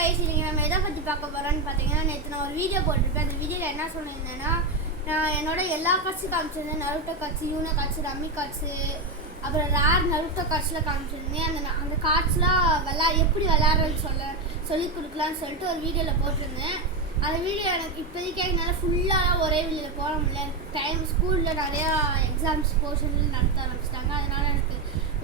Guys, இன்னைக்கு நம்ம எதை பற்றி பார்க்க போகிறோன்னு பார்த்தீங்கன்னா, நேற்று நான் ஒரு வீடியோ போட்டிருப்பேன். அந்த வீடியோவில் என்ன சொல்லியிருந்தேன்னா, நான் என்னோட எல்லா காட்சியும் காமிச்சிருந்தேன். நருட்டோ காட்சி, யூனோ காட்சி, ரம்மி காட்சி, அப்புறம் ரேர் நருட்டோ காட்சியில் காமிச்சிருந்தேன். அந்த காட்சிலாம் எப்படி விளையாடுறதுன்னு சொல்லி கொடுக்கலான்னு சொல்லிட்டு ஒரு வீடியோவில் போட்டிருந்தேன். அந்த வீடியோ எனக்கு இப்போதைக்கு என்னால் ஃபுல்லாக ஒரே வீடியோவில் போட முடியல. ஸ்கூலில் நிறையா எக்ஸாம்ஸ் போர்ஷன்ஸ் நடத்த ஆரம்பிச்சிட்டாங்க. அதனால் எனக்கு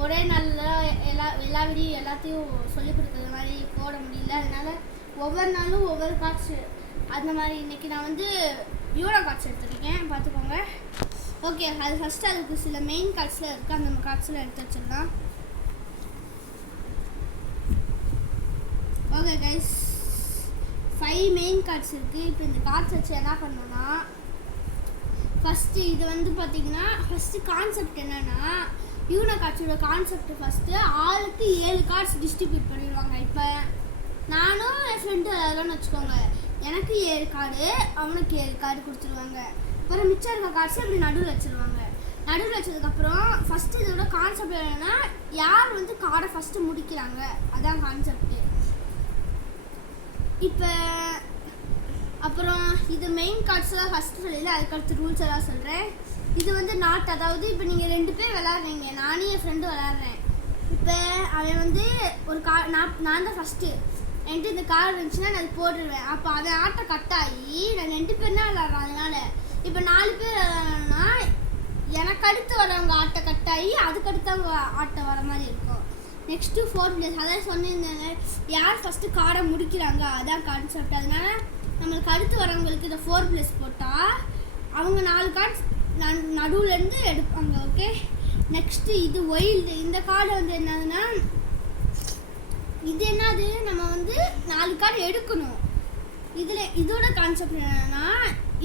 ஒரே நாளில் எல்லா வீடியோ எல்லாத்தையும் சொல்லிக் கொடுக்குற மாதிரி போட முடியல. அதனால் ஒவ்வொரு நாளும் ஒவ்வொரு காட்சி அந்த மாதிரி. இன்றைக்கி நான் வந்து யூனோ காட்சி எடுத்துருக்கேன், பார்த்துக்கோங்க. ஓகே, அது ஃபஸ்ட்டு அதுக்கு சில மெயின் காட்சியில் இருக்குது. அந்த காட்சியில் எடுத்து வச்சிடலாம். ஓகே கைஸ், 5 மெயின் கார்ட்ஸ் இருக்குது. இப்போ இந்த கார்ட்ஸ் வச்சு என்ன பண்ணோன்னா, ஃபஸ்ட்டு இது வந்து பார்த்திங்கன்னா, ஃபஸ்ட்டு கான்செப்ட் என்னென்னா, யூனோ கார்ட்ஸோட கான்செப்ட் ஃபஸ்ட்டு ஆளுக்கு 7 கார்ட்ஸ் டிஸ்ட்ரிபியூட் பண்ணிடுவாங்க. இப்போ நானும் என் ஃப்ரெண்டு விளையாடலாம்னு வச்சுக்கோங்க. எனக்கு 7 கார்டு, அவனுக்கு 7 கார்டு கொடுத்துருவாங்க. அப்புறம் மிச்சம் இருக்க கார்ட்ஸை இப்படி நடுவில் வச்சுருவாங்க. நடுவில் வச்சதுக்கப்புறம் ஃபஸ்ட்டு இதோட கான்செப்ட் என்னென்னா, யார் வந்து கார்டை ஃபஸ்ட்டு முடிக்கிறாங்க, அதான் கான்செப்ட்டு. இப்போ அப்புறம் இது மெயின் கார்ட்ஸ் தான் ஃபஸ்ட்டு சொல்லல, அதுக்கடுத்து ரூல்ஸ் எல்லாம் சொல்கிறேன். இது வந்து நாட், அதாவது இப்போ நீங்கள் 2 பேர் விளாட்றீங்க, நானும் என் ஃப்ரெண்டு விளாட்றேன். இப்போ அவன் வந்து ஒரு நான் தான் ஃபஸ்ட்டு, என்கிட்ட இந்த கார்டு இருந்துச்சுன்னா நான் அது போட்டுருவேன். அப்போ அவன் ஆட்டை கட்டாகி நான் 2 பேர் தான் விளாட்றேன். அதனால் இப்போ 4 பேர் விளாட்றோன்னா எனக்கு அடுத்து வரவங்க ஆட்டை கட்டாகி அதுக்கடுத்து அவங்க ஆட்டை வர மாதிரி இருக்கும். நெக்ஸ்ட்டு 4 பிளேஸ், அதான் சொன்னிருந்தாங்க, யார் ஃபஸ்ட்டு கார்டை முடிக்கிறாங்க அதான் கான்செப்ட். அதனால நம்மளுக்கு அடுத்து வரவங்களுக்கு இந்த 4 பிளேஸ் போட்டால் அவங்க 4 கார்ட்ஸ் நடுவுலேருந்து எடுப்பாங்க. ஓகே, நெக்ஸ்ட்டு இது ஒயில்டு. இந்த கார்டு வந்து என்னதுன்னா, இது என்னது, நம்ம வந்து 4 கார்டு எடுக்கணும். இதோட கான்செப்ட் என்னன்னா,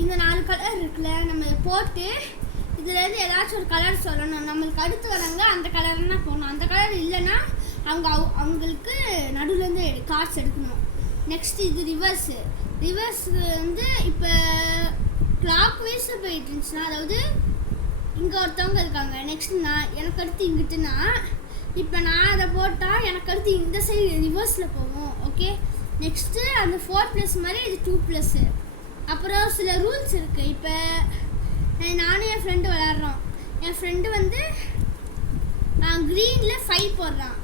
இந்த 4 கலர் இருக்குல்ல, நம்ம இதை போட்டு இதுலேருந்து ஏதாச்சும் ஒரு கலர் சொல்லணும். நம்மளுக்கு அடுத்து வராங்க அந்த கலர்னா போகணும். அந்த கலர் இல்லைன்னா அவங்களுக்கு நடுவுலேருந்து கார்ட்ஸ் எடுக்கணும். நெக்ஸ்ட்டு இது ரிவர்ஸு. ரிவர்ஸ் வந்து இப்போ கிளாக் வைஸில் போயிட்டு இருந்துச்சுன்னா, அதாவது இங்கே ஒருத்தவங்க இருக்காங்க, நெக்ஸ்ட் எனக்கு அடுத்து இங்கிட்டுனா, இப்போ நான் அதை போட்டால் எனக்கு அடுத்து இந்த சைடு ரிவர்ஸில் போகும். ஓகே, நெக்ஸ்ட்டு அந்த 4 ப்ளஸ் மாதிரி இது 2 ப்ளஸ்ஸு. அப்புறம் சில ரூல்ஸ் இருக்குது. இப்போ நானும் என் ஃப்ரெண்டு விளாட்றோம். என் ஃப்ரெண்டு வந்து க்ரீனில் 5 போடுறான்.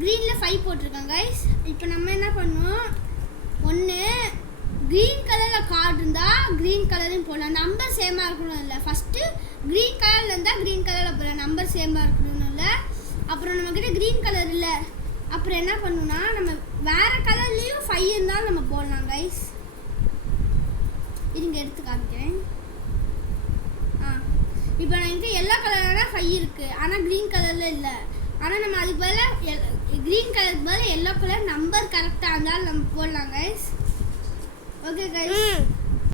க்ரீனில் 5 போட்டிருக்கான் கைஸ். இப்போ நம்ம என்ன பண்ணுவோம், ஒன்று க்ரீன் கலரில் கார்டு இருந்தால் க்ரீன் கலரையும் போடலாம். நம்பர் சேமாக இருக்கணும் இல்லை. ஃபஸ்ட்டு க்ரீன் கலரில் இருந்தால் க்ரீன் கலரில் போடலாம், நம்பர் சேமாக இருக்கணும் இல்லை. அப்புறம் நம்மக்கிட்ட க்ரீன் கலர் இல்லை, அப்புறம் என்ன பண்ணணும்னா, நம்ம வேறு கலர்லேயும் 5 இருந்தாலும் நம்ம போடலாம் கைஸ். இதுங்க எடுத்து காமிக்கிறேன். இப்போ நான் இங்கே எல்லோ கலரில் 5 இருக்குது, ஆனால் க்ரீன் கலரில் இல்லை. ஆனால் நம்ம அதுக்கு பதில் க்ரீன் கலருக்கு பதில் எல்லோ கலர் நம்பர் கரெக்டாக இருந்தாலும் நம்ம போடலாம் கைஸ். Okay guys.